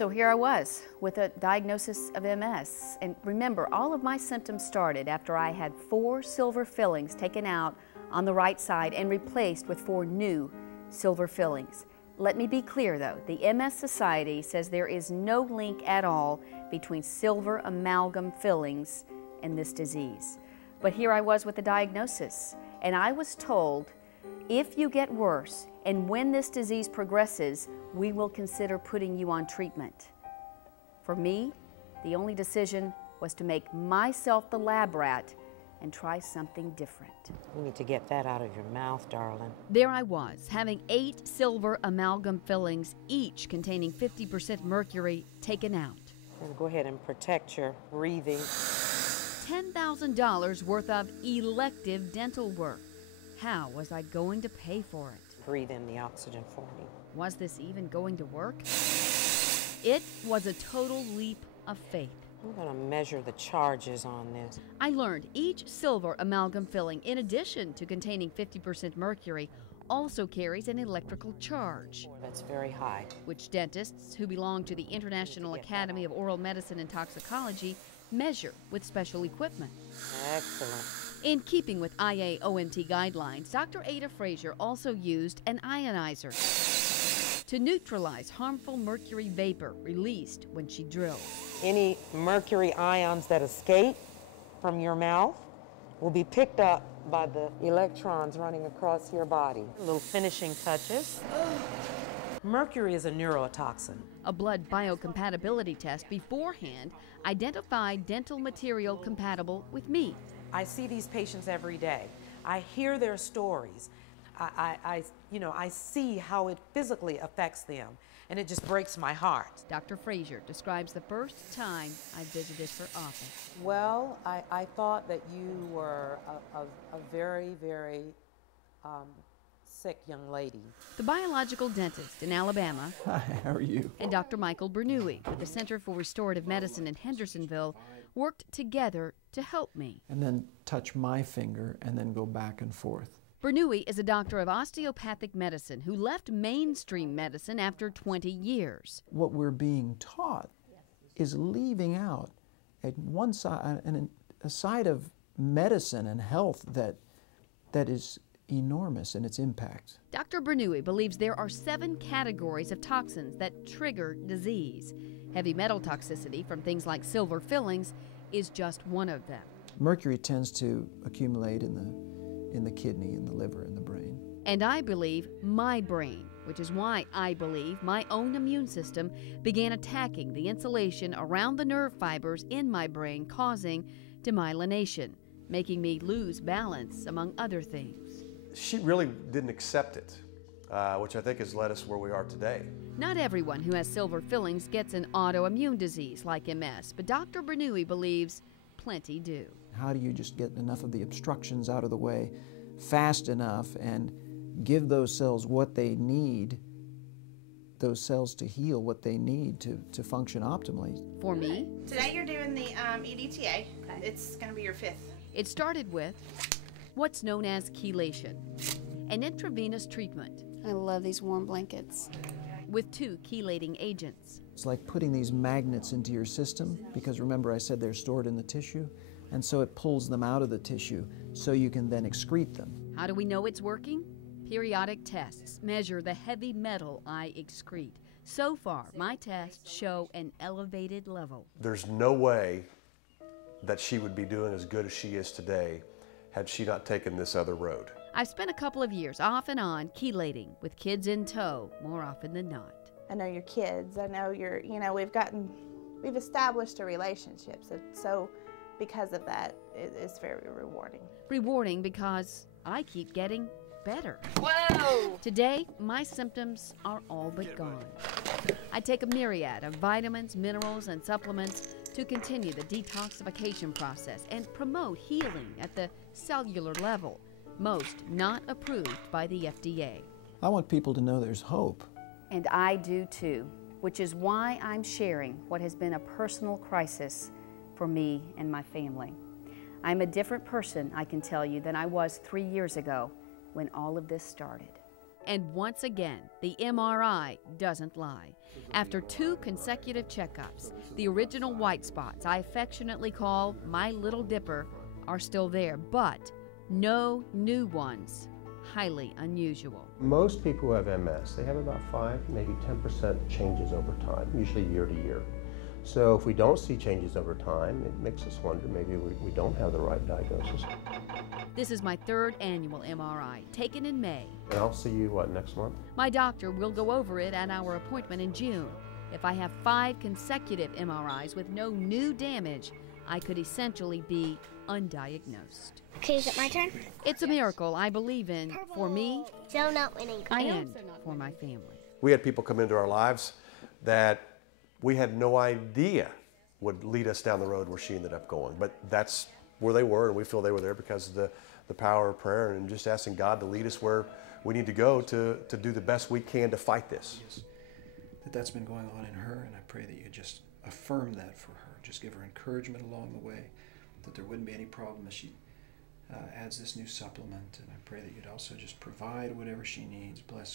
So here I was with a diagnosis of MS. And remember, all of my symptoms started after I had 4 silver fillings taken out on the right side and replaced with 4 new silver fillings. Let me be clear though, the MS Society says there is no link at all between silver amalgam fillings and this disease. But here I was with the diagnosis, and I was told, if you get worse and when this disease progresses, we will consider putting you on treatment. For me, the only decision was to make myself the lab rat and try something different. You need to get that out of your mouth, darling. There I was, having 8 silver amalgam fillings, each containing 50% mercury, taken out. And go ahead and protect your breathing. $10,000 worth of elective dental work. How was I going to pay for it? Breathe in the oxygen for me. Was this even going to work? It was a total leap of faith. I'm going to measure the charges on this. I learned each silver amalgam filling, in addition to containing 50% mercury, also carries an electrical charge. That's very high. Which dentists who belong to the International Academy of Oral Medicine and Toxicology measure with special equipment. Excellent. In keeping with IAOMT guidelines, Dr. Ada Frazier also used an ionizer to neutralize harmful mercury vapor released when she drilled. Any mercury ions that escape from your mouth will be picked up by the electrons running across your body. Little finishing touches. Mercury is a neurotoxin. A blood biocompatibility test beforehand identified dental material compatible with me. I see these patients every day. I hear their stories. I see how it physically affects them, and it just breaks my heart. Dr. Frazier describes the first time I visited her office. Well, I thought that you were a very, very sick young lady. The biological dentist in Alabama. Hi, how are you? And Dr. Michael Bernoulli with the Center for Restorative Medicine in Hendersonville worked together to help me. And then touch my finger and then go back and forth. Bernoulli is a doctor of osteopathic medicine who left mainstream medicine after 20 years. What we're being taught is leaving out one side, a side of medicine and health that is enormous in its impact. Dr. Bernoulli believes there are 7 categories of toxins that trigger disease. Heavy metal toxicity from things like silver fillings is just one of them. Mercury tends to accumulate in the kidney, in the liver, in the brain. And I believe my brain, which is why I believe my own immune system began attacking the insulation around the nerve fibers in my brain, causing demyelination, making me lose balance, among other things. She really didn't accept it, which I think has led us where we are today. Not everyone who has silver fillings gets an autoimmune disease like MS, but Dr. Bernoulli believes plenty do. How do you just get enough of the obstructions out of the way fast enough and give those cells what they need, those cells to heal what they need to function optimally? For me, today you're doing the EDTA. Okay. It's going to be your 5th. It started with what's known as chelation, an intravenous treatment. I love these warm blankets. With 2 chelating agents. It's like putting these magnets into your system, because remember I said they're stored in the tissue, and so it pulls them out of the tissue so you can then excrete them. How do we know it's working? Periodic tests measure the heavy metal I excrete. So far, my tests show an elevated level. There's no way that she would be doing as good as she is today had she not taken this other road. I've spent a couple of years off and on chelating with kids in tow more often than not. I know your kids. I know we've established a relationship. So because of that, it's very rewarding. Rewarding because I keep getting better. Whoa! Today, my symptoms are all but gone. I take a myriad of vitamins, minerals, and supplements to continue the detoxification process and promote healing at the cellular level, most not approved by the FDA. I want people to know there's hope. And I do too, which is why I'm sharing what has been a personal crisis for me and my family. I'm a different person, I can tell you, than I was 3 years ago when all of this started. And once again, the MRI doesn't lie. After 2 consecutive checkups, the original white spots I affectionately call my Little Dipper are still there, but no new ones. Highly unusual. Most people who have MS, they have about 5, maybe 10% changes over time, usually year to year. So if we don't see changes over time, it makes us wonder maybe we don't have the right diagnosis. This is my 3rd annual MRI, taken in May. And I'll see you, what, next month? My doctor will go over it at our appointment in June. If I have 5 consecutive MRIs with no new damage, I could essentially be undiagnosed. Okay, is it my turn? It's a miracle I believe in for me Still not winning. and for my family. We had people come into our lives that we had no idea would lead us down the road where she ended up going. But that's where they were, and we feel they were there because of the power of prayer and just asking God to lead us where we need to go to do the best we can to fight this. That's been going on in her, and I pray that you just affirm that for her. Just give her encouragement along the way, that there wouldn't be any problem as she adds this new supplement. And I pray that you'd also just provide whatever she needs. Bless